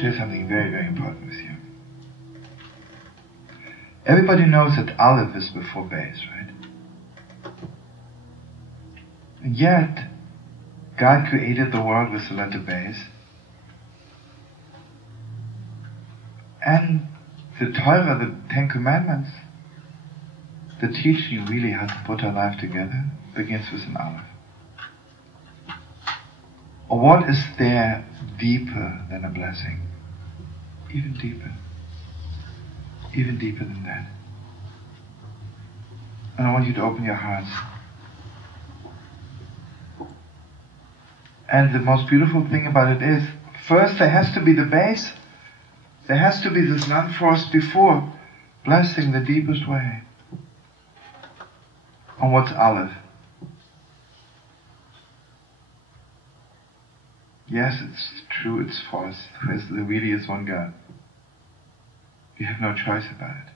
share something very, very important with you. Everybody knows that Aleph is before Beis, right? And yet, God created the world with the letter Beis. And the Torah, the Ten Commandments, the teaching really how to put our life together, begins with an Aleph. Or what is there deeper than a blessing? Even deeper. Even deeper than that. And I want you to open your hearts. And the most beautiful thing about it is, first there has to be the base. There has to be this non-force before blessing the deepest way. And what's Aleph? Yes, it's true, it's false. There really is one God. You have no choice about it.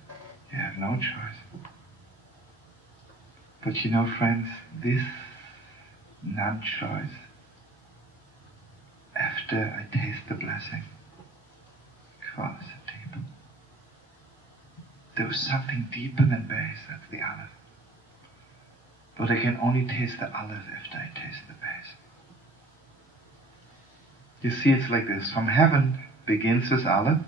You have no choice. But you know, friends, this non-choice, after I taste the blessing, falls deep. There was something deeper than Beis, that's the Aleph. But I can only taste the Aleph after I taste the Beis. You see, it's like this. From heaven begins with Aleph,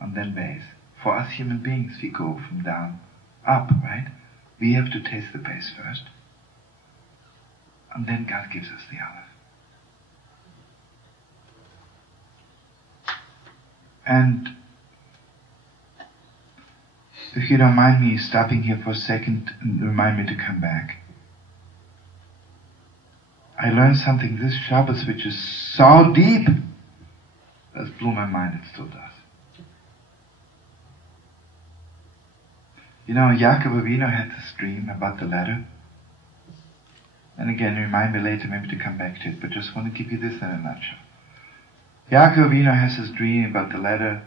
and then Beis. For us human beings, we go from down up, right? We have to taste the Beis first, and then God gives us the Aleph. And if you don't mind me stopping here for a second and remind me to come back. I learned something this Shabbos which is so deep that blew my mind, it still does. You know, Yaakov Avinu had this dream about the ladder. And again, remind me later maybe to come back to it, but just want to give you this in a nutshell. Yaakov Avinu has this dream about the ladder.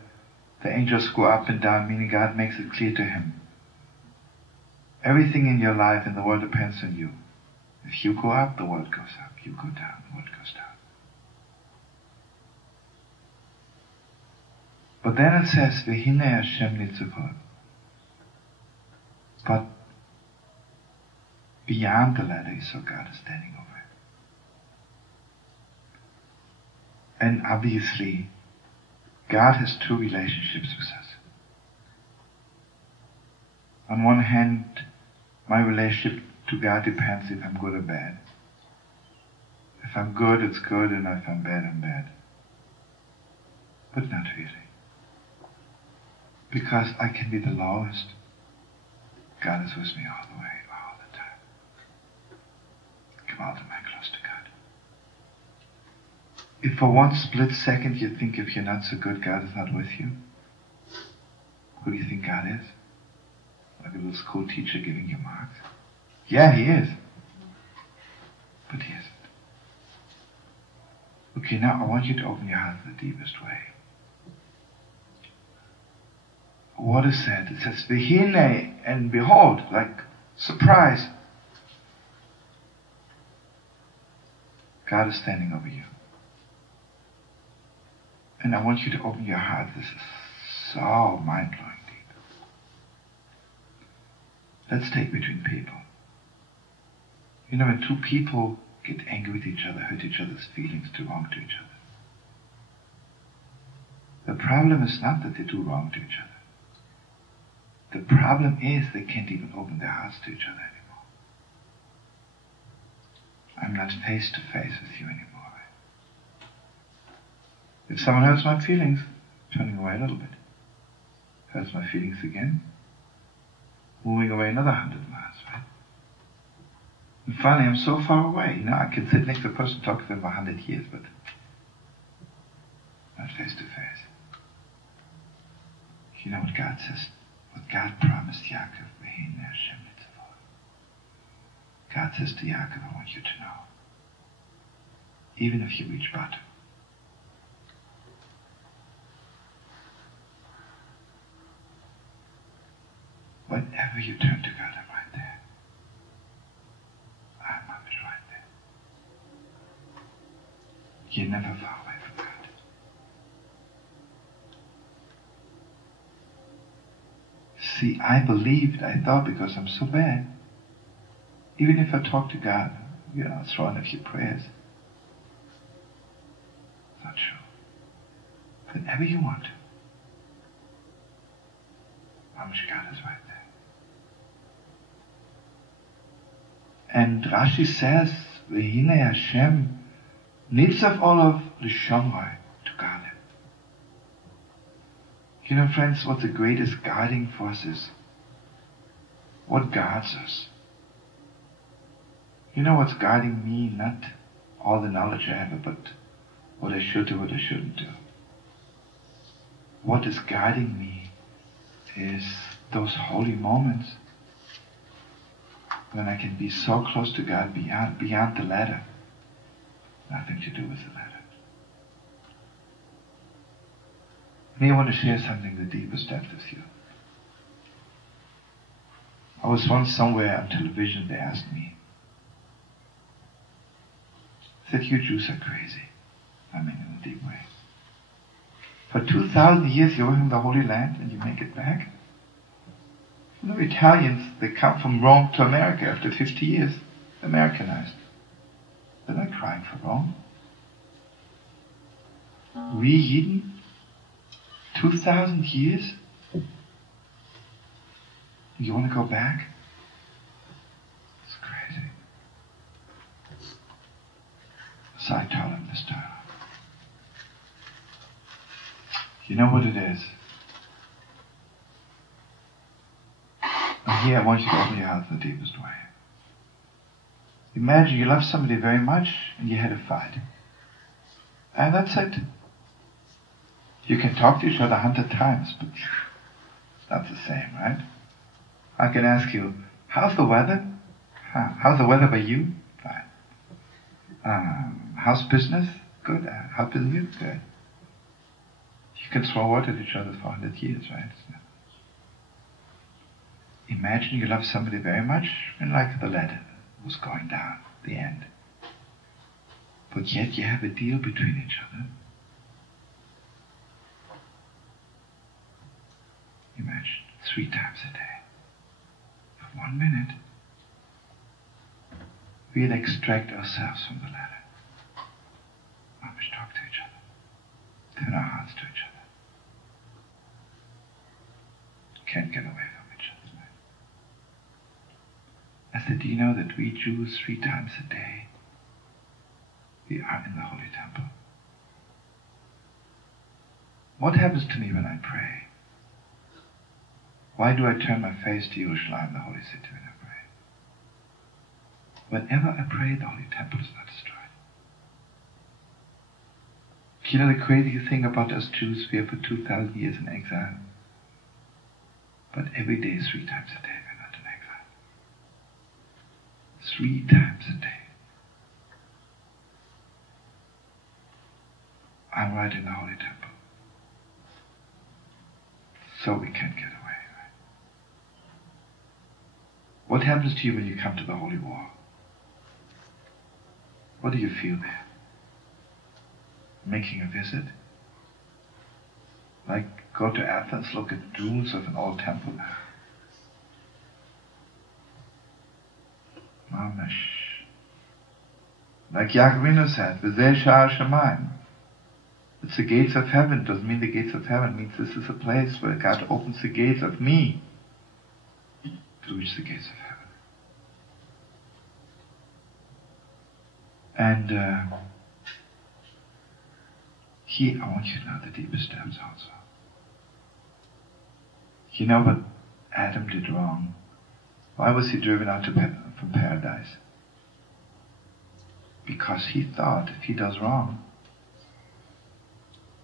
The angels go up and down, meaning God makes it clear to him. Everything in your life in the world depends on you. If you go up, the world goes up. You go down, the world goes down. But then it says, V'hinei Hashem nitzavot. But beyond the ladder is so God is standing over it. And obviously, God has two relationships with us. On one hand, my relationship to God depends if I'm good or bad. If I'm good, it's good, and if I'm bad, I'm bad. But not really. Because I can be the lowest. God is with me all the way, all the time. Come all the way close to God. If for one split second you think if you're not so good, God is not with you, who do you think God is? Like a little school teacher giving you marks? Yeah, he is. But he isn't. Okay, now I want you to open your heart the deepest way. What is that? It says, V'hinei, and behold, like surprise. God is standing over you. And I want you to open your heart. This is so mind-blowing deep. Let's take between people. You know, when two people get angry with each other, hurt each other's feelings, do wrong to each other. The problem is not that they do wrong to each other. The problem is they can't even open their hearts to each other anymore. I'm not face to face with you anymore. If someone hurts my feelings, turning away a little bit. Hurts my feelings again, moving away another 100 miles, right? And finally, I'm so far away. You know, I can sit next to a person, talk to them for 100 years, but not face to face. You know what God says? What God promised Yaakov, V'hinei Hashem nitzavot. God says to Yaakov, I want you to know, even if you reach bottom, whenever you turn to God, I'm right there. I'm right there. You're never far away from God. See, I believed, I thought, because I'm so bad, even if I talk to God, throw in a few prayers. Not true. Whenever you want to. God is right there. And Rashi says, V'hine Hashem nitzav olav l'shomroi, to guard him. You know, friends, what the greatest guarding force is? What guards us? You know what's guarding me? Not all the knowledge I have, but what I should do, what I shouldn't do. What is guarding me is those holy moments when I can be so close to God beyond the ladder. Nothing to do with the ladder. And I want to share something the deepest depth with you. I was once somewhere on television, they asked me, said, you Jews are crazy. I mean, in a deep way. For 2,000 years you're in the Holy Land and you make it back? You know, Italians, they come from Rome to America after 50 years, Americanized. They're not crying for Rome. We Yidden, 2,000 years? You want to go back? It's crazy. So I told him this time. You know what it is? And here I want you to open your heart in the deepest way. Imagine you love somebody very much and you had a fight. And that's it. You can talk to each other 100 times, but it's not the same, right? I can ask you, how's the weather? How's the weather by you? Fine. How's business? Good. How's business? Good. You can throw water at each other for 100 years, right? Imagine you love somebody very much and like the ladder was going down, the end. But yet you have a deal between each other. Imagine 3 times a day. For 1 minute, we'll extract ourselves from the ladder. And we talk to each other. Turn our hearts to each other. Can't get away from each other. I said, do you know that we Jews 3 times a day, we are in the Holy Temple? What happens to me when I pray? Why do I turn my face to Yerushalayim, the holy city, when I pray? Whenever I pray, the Holy Temple is not destroyed. You know the crazy thing about us Jews, we are for 2,000 years in exile. But every day, 3 times a day, we're not in exile. 3 times a day. I'm right in the Holy Temple. So we can't get away. Right? What happens to you when you come to the Holy War? What do you feel there? Making a visit? Like go to Athens, look at the ruins of an old temple. Mamash. Like Yaakov said, V'zeh sha'ar shamayim. It's the gates of heaven. Doesn't mean the gates of heaven. It means this is a place where God opens the gates of me to reach the gates of heaven. And here I want you to know the deepest steps also. You know what Adam did wrong? Why was he driven out from paradise? Because he thought if he does wrong,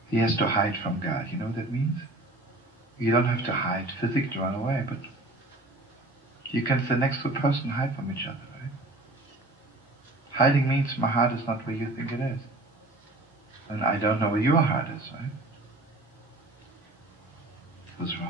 he has to hide from God. You know what that means? You don't have to hide physically to run away, but you can sit next to a person and hide from each other, right? Hiding means my heart is not where you think it is. And I don't know where your heart is, right? It was wrong.